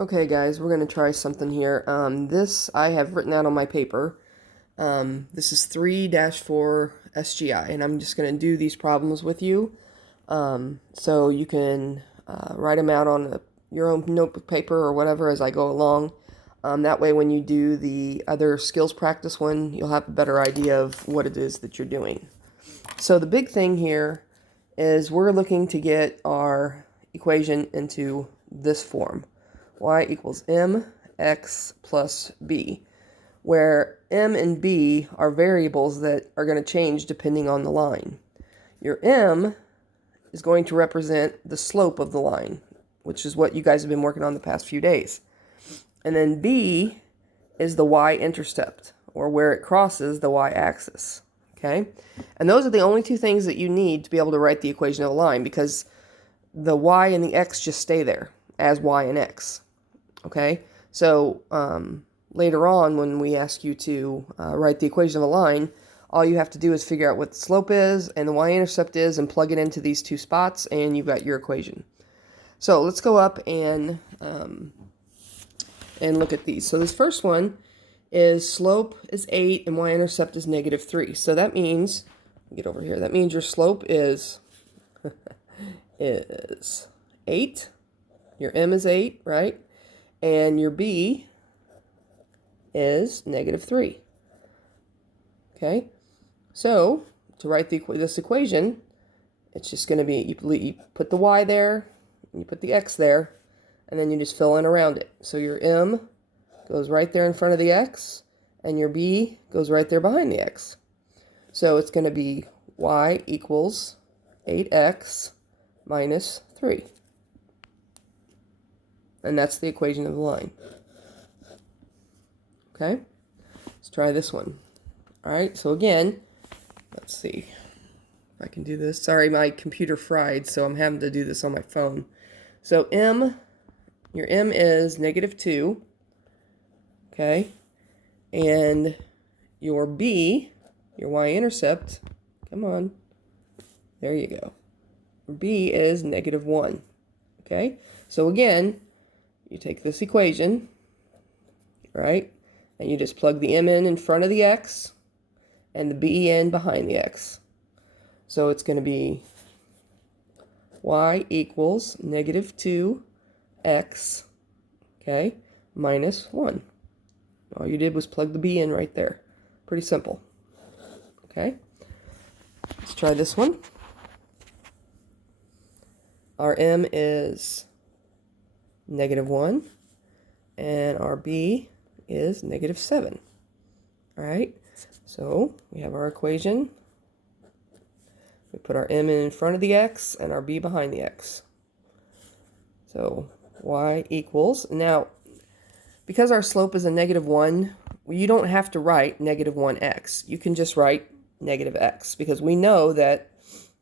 Okay guys, we're going to try something here. This I have written out on my paper. This is 3-4 SGI, and I'm just going to do these problems with you. So you can write them out on your own notebook paper or whatever as I go along. That way when you do the other skills practice one, you'll have a better idea of what it is that you're doing. So the big thing here is we're looking to get our equation into this form. Y equals mx plus b, where m and b are variables that are going to change depending on the line. Your m is going to represent the slope of the line, which is what you guys have been working on the past few days. And then b is the y-intercept, or where it crosses the y-axis. Okay? And those are the only two things that you need to be able to write the equation of a line, because the y and the x just stay there as y and x. Okay, so later on when we ask you to write the equation of a line, all you have to do is figure out what the slope is and the y-intercept is and plug it into these two spots and you've got your equation. So let's go up and look at these. So this first one is slope is 8 and y-intercept is -3. So that means, get over here, that means your slope is, is 8. Your m is 8, right? And your b is -3. Okay, so to write this equation, it's just going to be, you put the y there, and you put the x there, and then you just fill in around it. So your m goes right there in front of the x, and your b goes right there behind the x. So it's going to be y equals 8x minus 3. And that's the equation of the line. Okay, let's try this one. All right, so again, let's see if I can do this. Sorry, my computer fried, so I'm having to do this on my phone. So your m is -2, okay, and your b, your y-intercept, come on, there you go. B is -1, okay? So again, you take this equation, right, and you just plug the m in front of the x and the b in behind the x. So it's going to be y equals -2x, okay, minus 1. All you did was plug the b in right there. Pretty simple. Okay, let's try this one. Our m is -1, and our b is -7. All right, so we have our equation. We put our m in front of the x and our b behind the x. So y equals, now, because our slope is a -1, you don't have to write -1x. You can just write -x, because we know that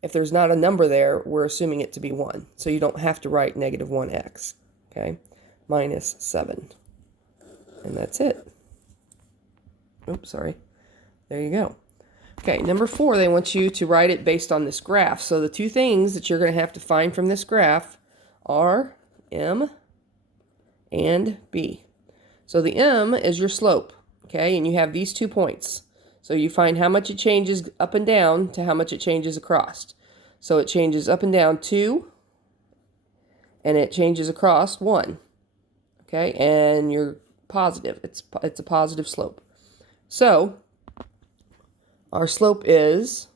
if there's not a number there, we're assuming it to be 1. So you don't have to write -1x. Okay, minus 7. And that's it. Oops, sorry. There you go. Okay, number 4, they want you to write it based on this graph. So the two things that you're going to have to find from this graph are m and b. So the m is your slope, okay, and you have these 2 points. So you find how much it changes up and down to how much it changes across. So it changes up and down 2, and it changes across 1. Okay, and you're positive. It's a positive slope. So our slope is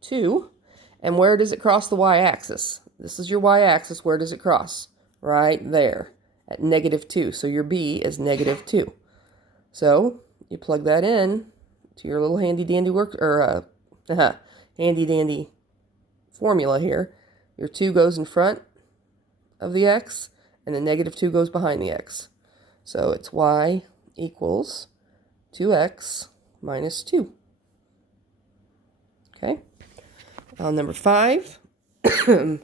2, and where does it cross the y-axis? This is your y-axis. Where does it cross? Right there at -2. So your b is -2. So you plug that in to your little handy dandy handy dandy formula here. Your 2 goes in front of the x, and the -2 goes behind the x. So it's y equals 2x minus 2. Okay. Number 5.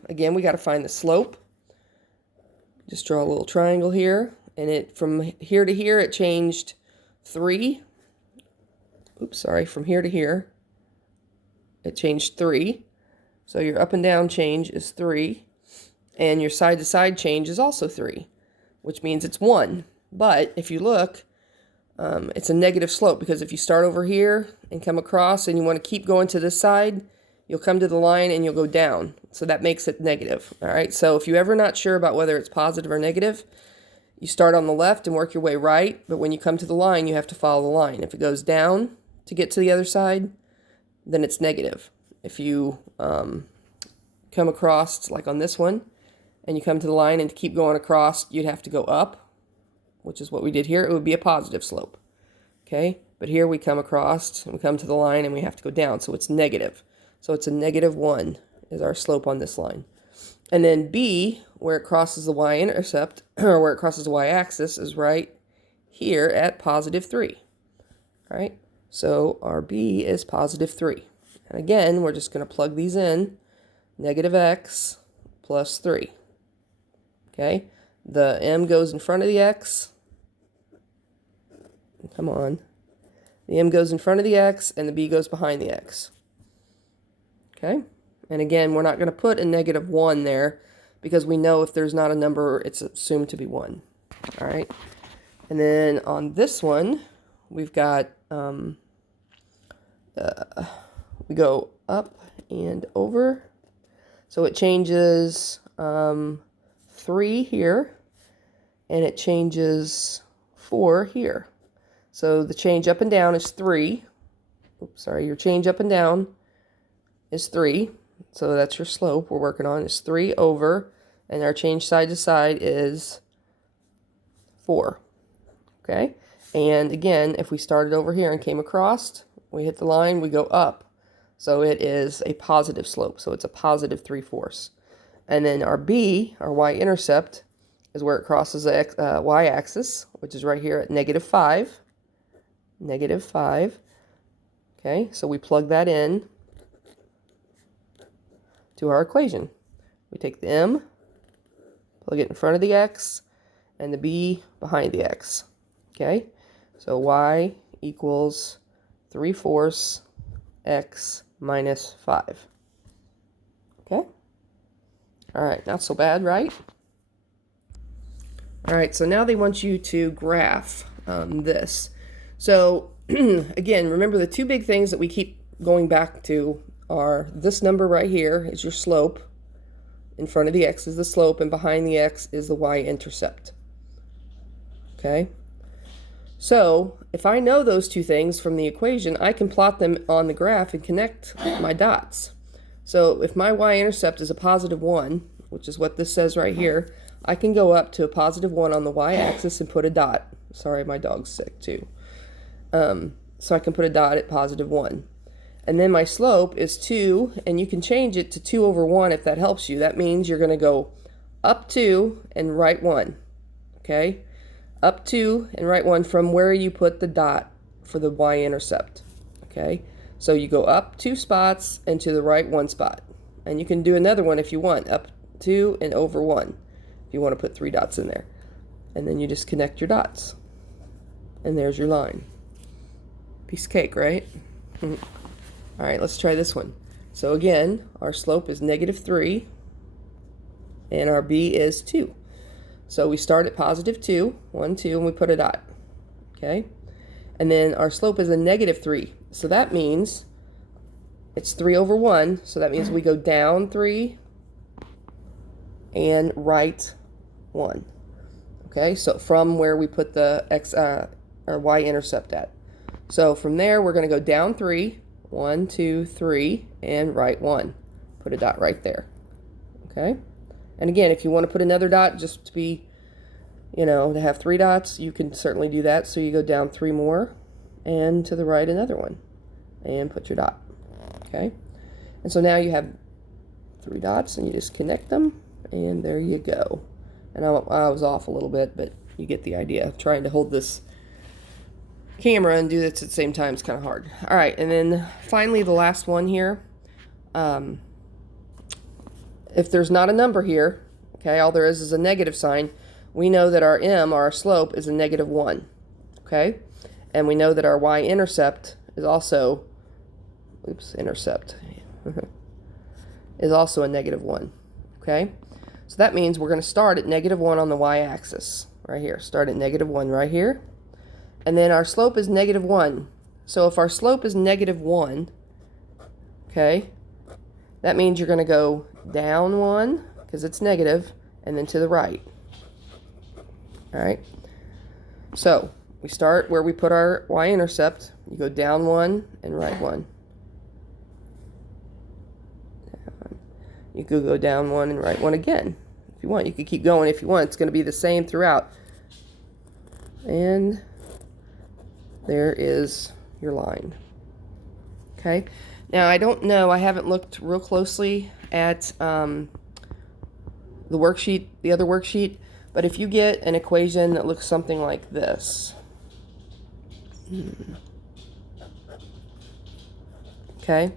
Again, we got to find the slope. Just draw a little triangle here, and it from here to here it changed 3. Oops, sorry. From here to here it changed 3. So your up and down change is 3, and your side to side change is also 3. which means it's 1. But if you look, it's a negative slope, because if you start over here and come across and you want to keep going to this side, you'll come to the line and you'll go down. So that makes it negative. All right. So if you're ever not sure about whether it's positive or negative, you start on the left and work your way right. But when you come to the line, you have to follow the line. If it goes down to get to the other side, then it's negative. If you come across, like on this one, and you come to the line and to keep going across, you'd have to go up, which is what we did here. It would be a positive slope. Okay. But here we come across and we come to the line and we have to go down. So it's negative. So it's a -1 is our slope on this line. And then B, where it crosses the y-intercept, or where it crosses the y-axis, is right here at +3. All right, so our B is +3. And again, we're just going to plug these in, -x plus 3. Okay, the m goes in front of the x. Come on. The m goes in front of the x, and the b goes behind the x. Okay, and again, we're not going to put a -1 there because we know if there's not a number, it's assumed to be 1. All right, and then on this one, we've got, we go up and over. So it changes 3 here, and it changes 4 here. So the change up and down is 3. Oops, sorry, your change up and down is 3. So that's your slope we're working on, is 3 over, and our change side to side is 4. Okay, and again, if we started over here and came across, we hit the line, we go up. So it is a positive slope, so it's a +3/4. And then our B, our y-intercept, is where it crosses the y-axis, which is right here at -5. -5. Okay, so we plug that in to our equation. We take the m, plug it in front of the x, and the b behind the x. Okay, so y equals 3/4 x minus 5. Okay, all right, not so bad, right? All right, so now they want you to graph this. So again, remember the two big things that we keep going back to are this number right here is your slope. In front of the x is the slope, and behind the x is the y-intercept. Okay? So if I know those two things from the equation, I can plot them on the graph and connect my dots. So if my y-intercept is a +1, which is what this says right here, I can go up to a +1 on the y-axis and put a dot. Sorry, my dog's sick too. So I can put a dot at +1. And then my slope is 2, and you can change it to 2 over 1 if that helps you. That means you're going to go up 2 and right 1. Okay? Up 2 and right 1 from where you put the dot for the y-intercept. Okay? So you go up 2 spots and to the right 1 spot. And you can do another one if you want. Up 2 and over 1. If you want to put 3 dots in there. And then you just connect your dots. And there's your line. Piece of cake, right? All right, let's try this one. So again, our slope is -3, and our b is 2. So we start at +2, 1, 2, and we put a dot. Okay? And then our slope is a -3. So that means it's 3 over 1. So that means we go down 3 and right 1. Okay? So from where we put the x or y-intercept at. So from there, we're going to go down 3, 1, 2, 3, and right 1. Put a dot right there. Okay? And again, if you want to put another dot just to be, to have 3 dots, you can certainly do that. So you go down 3 more, and to the right another one, and put your dot. Okay? And so now you have 3 dots, and you just connect them, and there you go. And I was off a little bit, but you get the idea. Trying to hold this camera and do this at the same time is kind of hard. All right, and then finally the last one here. If there's not a number here, okay, all there is a negative sign, we know that our m, our slope, is a -1, okay? And we know that our y-intercept is also, intercept, is also a -1, okay? So that means we're going to start at -1 on the y-axis, right here. Start at negative 1 right here. And then our slope is negative 1. So if our slope is negative 1, okay, that means you're going to go down 1, because it's negative, and then to the right. All right. So we start where we put our y-intercept. You go down 1 and right 1. You could go down 1 and right 1 again. If you want, you could keep going if you want. It's going to be the same throughout. And there is your line. Okay. Now, I don't know. I haven't looked real closely at the worksheet, the other worksheet. But if you get an equation that looks something like this. Okay.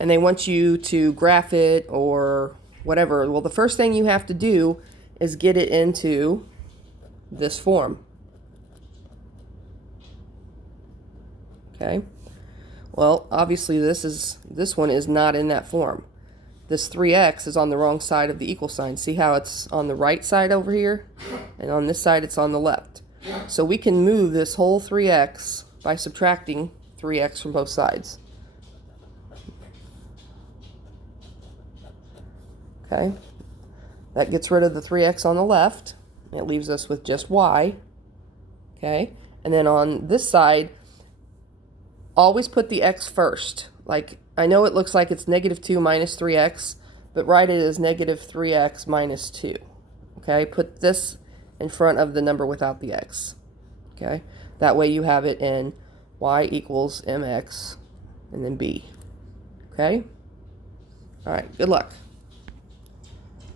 And they want you to graph it or whatever. Well, the first thing you have to do is get it into this form. Okay. Well, obviously this one is not in that form. This 3x is on the wrong side of the equal sign. See how it's on the right side over here? And on this side it's on the left. So we can move this whole 3x by subtracting 3x from both sides. Okay. That gets rid of the 3x on the left. It leaves us with just y. Okay. And then on this side, always put the x first. Like, I know it looks like it's negative 2 minus 3x, but write it as negative 3x minus 2. Okay, put this in front of the number without the x. Okay, that way you have it in y equals mx and then b. Okay, all right, good luck.